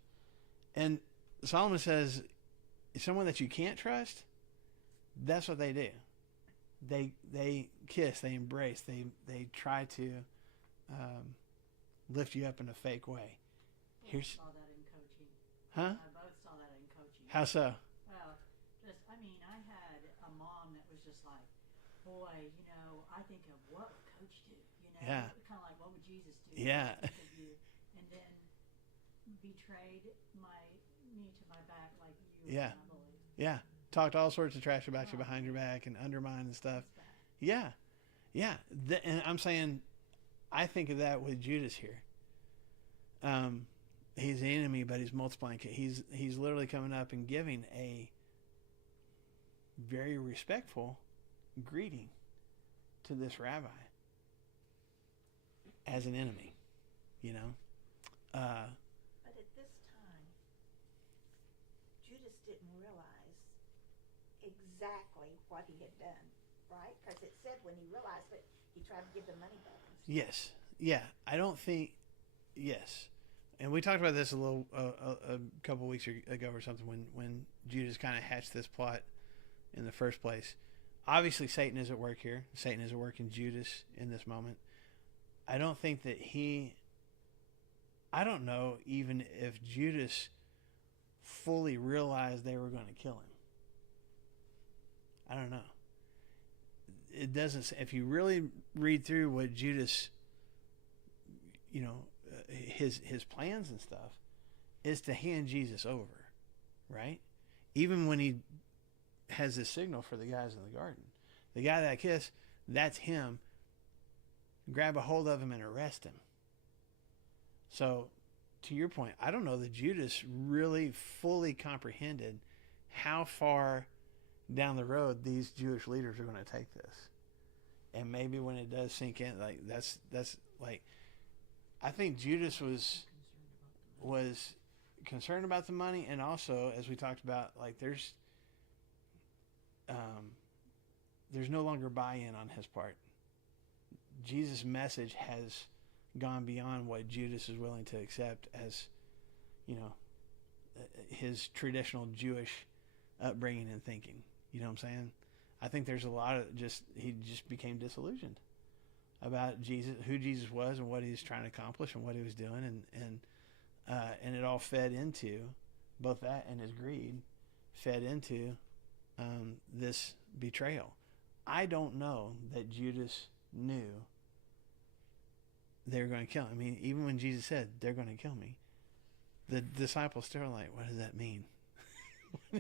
And Solomon says, someone that you can't trust, that's what they do. They kiss, they embrace, they try to lift you up in a fake way. I Here's, saw that in coaching. huh? I both saw that in coaching. How so? Well, just, I mean, I had a mom that was just like, boy, you know, I think of what would Coach do, you know? Yeah. Kind of like, what would Jesus do? Yeah. What would you? And then betrayed me to my back like you Yeah. would not believe. Yeah. Talked all sorts of trash about you behind your back and undermine and stuff. It's bad. Yeah. Yeah. And I'm saying, I think of that with Judas here. He's the enemy, but he's multiplying. He's literally coming up and giving a very respectful greeting to this rabbi as an enemy, you know. But at this time, Judas didn't realize exactly what he had done, right? Because it said when he realized it, he tried to give the money back. Yes. Yeah. I don't think. Yes. And we talked about this a couple weeks ago or something when Judas kind of hatched this plot in the first place. Obviously, Satan is at work here. Satan is at work in Judas in this moment. I don't think that I don't know even if Judas fully realized they were going to kill him. I don't know. It doesn't. If you really read through what Judas, you know, his plans and stuff, is to hand Jesus over, right? Even when he has this signal for the guys in the garden, the guy that I kiss, that's him. Grab a hold of him and arrest him. So, to your point, I don't know that Judas really fully comprehended how far down the road these Jewish leaders are going to take this. And maybe when it does sink in, like that's like, I think Judas was concerned about the money, and also, as we talked about, like there's no longer buy-in on his part. Jesus' message has gone beyond what Judas is willing to accept as, you know, his traditional Jewish upbringing and thinking. You know what I'm saying? I think there's a lot of he just became disillusioned about Jesus, who Jesus was, and what he was trying to accomplish, and what he was doing, and it all fed into both that and his greed, fed into this betrayal. I don't know that Judas knew they were going to kill him. I mean, even when Jesus said, "They're going to kill me," the disciples still are like, "What does that mean?"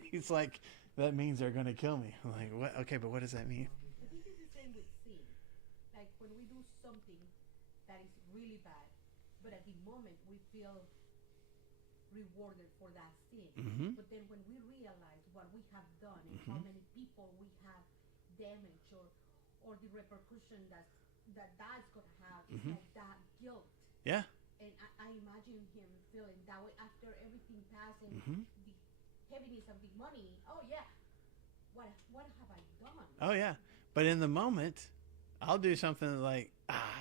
He's like, "That means they're going to kill me." I'm like, "What? Okay, but what does that mean?" I think it's the same with sin. Like when we do something that is really bad, but at the moment we feel rewarded for that sin. Mm-hmm. But then when we realize what we have done and how many people we have damaged, or the repercussion that's gonna have, it's like that guilt. Yeah. And I imagine him feeling that way after everything passed and the heaviness of the money. Oh yeah, what have I done? Oh yeah. But in the moment, I'll do something like,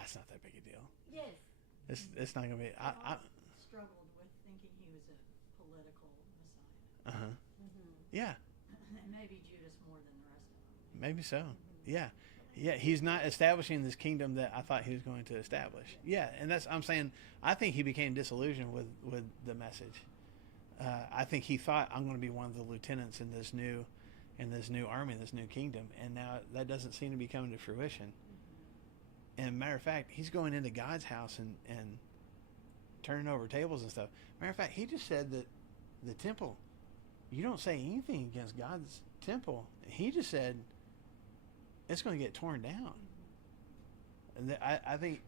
it's not that big a deal. Yes. It's not gonna be. I Struggled with thinking he was a political messiah. Yeah. And maybe Judas more than the rest of them. Maybe so. Yeah. Yeah, he's not establishing this kingdom that I thought he was going to establish. Yeah, and I'm saying, I think he became disillusioned with the message. I think he thought, I'm going to be one of the lieutenants in this new army, this new kingdom, and now that doesn't seem to be coming to fruition. And matter of fact, he's going into God's house and turning over tables and stuff. Matter of fact, he just said that the temple, you don't say anything against God's temple. He just said, it's going to get torn down. And I think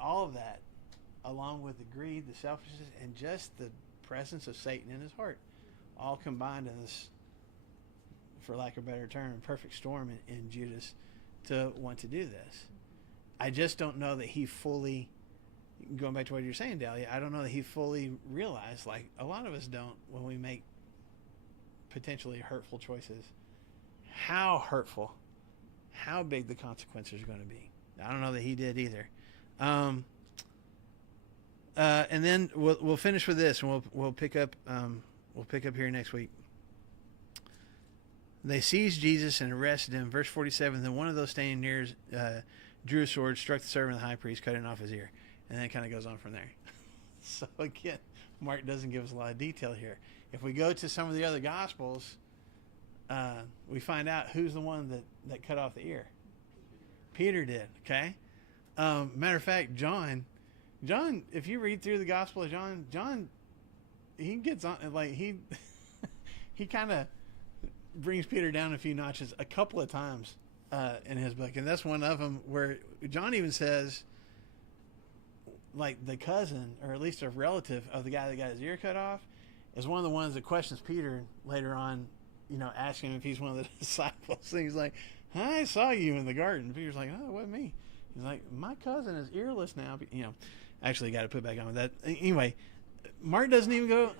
all of that, along with the greed, the selfishness, and just the presence of Satan in his heart, all combined in this, for lack of a better term, perfect storm in Judas to want to do this. I just don't know that he fully, going back to what you're saying, Dahlia, I don't know that he fully realized, like a lot of us don't, when we make potentially hurtful choices, how hurtful, how big the consequences are going to be. I don't know that he did either. And then we'll finish with this, and we'll pick up here next week. They seized Jesus and arrested him. Verse 47. Then one of those standing near drew a sword, struck the servant of the high priest, cutting off his ear. and then it kind of goes on from there. So again, Mark doesn't give us a lot of detail here. If we go to some of the other Gospels, we find out who's the one that cut off the ear. Peter did, okay? Matter of fact, John, if you read through the Gospel of John, he gets on, like, he kind of brings Peter down a few notches a couple of times in his book. And that's one of them where John even says, like, the cousin, or at least a relative of the guy that got his ear cut off, is one of the ones that questions Peter later on, asking him if he's one of the disciples. And he's like, I saw you in the garden. Peter's like, oh, it wasn't me. He's like, my cousin is earless now. Actually got to put back on with that. Anyway, Mark doesn't even go,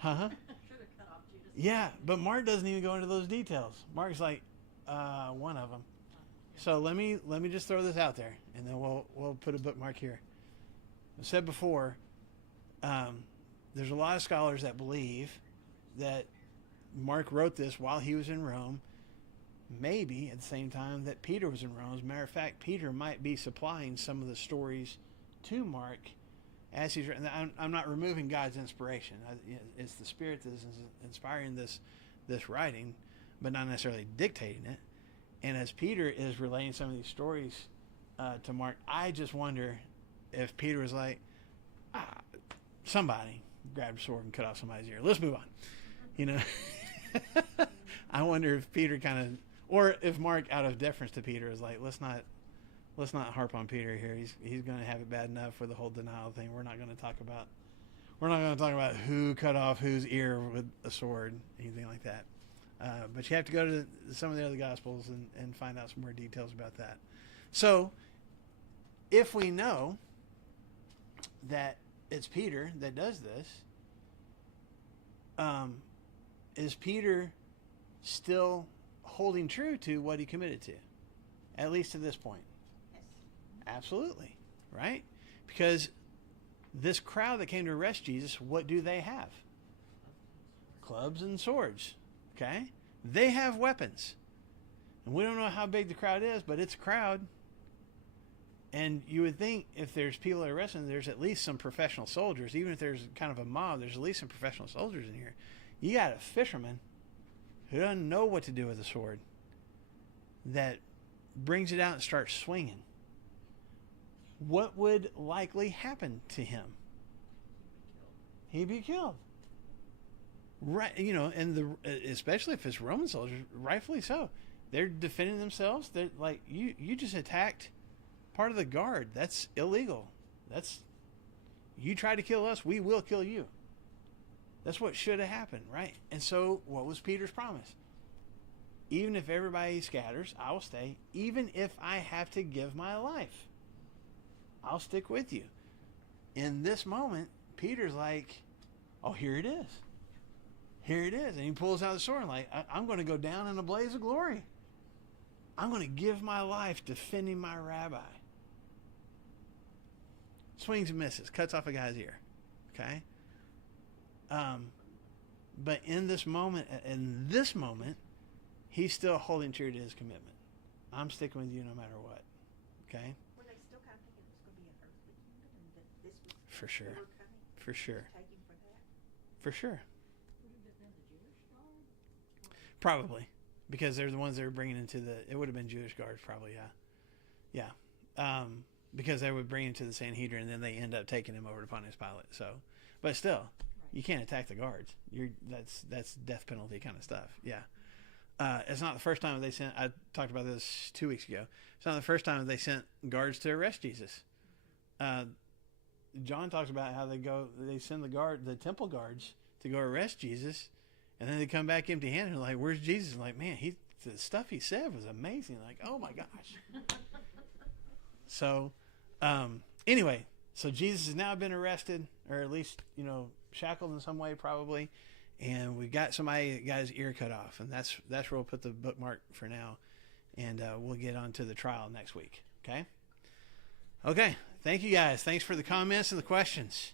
Should have cut off Judas. yeah, but Mark doesn't even go into those details. Mark's like, one of them. So let me just throw this out there, and then we'll put a bookmark here. I said before, there's a lot of scholars that believe that Mark wrote this while he was in Rome, maybe at the same time that Peter was in Rome. As a matter of fact, Peter might be supplying some of the stories to Mark as he's written. I'm not removing God's inspiration. It's the Spirit that is inspiring this writing, but not necessarily dictating it. And as Peter is relaying some of these stories to Mark, I just wonder if Peter was like, somebody grabbed a sword and cut off somebody's ear. Let's move on. I wonder if Peter kind of, or if Mark, out of deference to Peter, is like, let's not harp on Peter here. He's going to have it bad enough for the whole denial thing. We're not going to talk about who cut off whose ear with a sword, anything like that. But you have to go to some of the other Gospels and find out some more details about that. So, if we know that it's Peter that does this, is Peter still holding true to what he committed to, at least to this point? Yes. Absolutely, right? Because this crowd that came to arrest Jesus, what do they have? Clubs and swords, okay? They have weapons. And we don't know how big the crowd is, but it's a crowd. And you would think if there's people that are arresting, there's at least some professional soldiers. Even if there's kind of a mob, there's at least some professional soldiers in here. You got a fisherman who doesn't know what to do with a sword that brings it out and starts swinging. What would likely happen to him? He'd be killed. Right, and especially if it's Roman soldiers, rightfully so. They're defending themselves. They're like, you just attacked part of the guard. That's illegal. You try to kill us, we will kill you. That's what should have happened, right? And so, what was Peter's promise? Even if everybody scatters, I will stay. Even if I have to give my life, I'll stick with you. In this moment, Peter's like, oh, here it is. Here it is. And he pulls out the sword and like, I'm going to go down in a blaze of glory. I'm going to give my life defending my rabbi. Swings and misses. Cuts off a guy's ear. Okay? But in this moment, he's still holding true to his commitment. I'm sticking with you no matter what. Okay? Well, they still kind of think it was going to be an earthly kingdom and that this was For sure. they were coming For sure. to take him for that. For sure. Would it have been the Jewish guard? Probably. Because they're the ones that are bringing into it would have been Jewish guards, probably, yeah. Yeah. Because they would bring him to the Sanhedrin and then they end up taking him over to Pontius Pilate. So, but still, you can't attack the guards. That's death penalty kind of stuff. Yeah. It's not the first time they sent, I talked about this 2 weeks ago. It's not the first time they sent guards to arrest Jesus. John talks about how they send the temple guards to go arrest Jesus, and then they come back empty handed and like, where's Jesus? And like, man, the stuff he said was amazing. Like, oh my gosh. So, anyway, so Jesus has now been arrested, or at least, shackled in some way probably. And we got somebody that got his ear cut off, and that's where we'll put the bookmark for now, and we'll get on to the trial next week. Okay. Thank you guys. Thanks for the comments and the questions.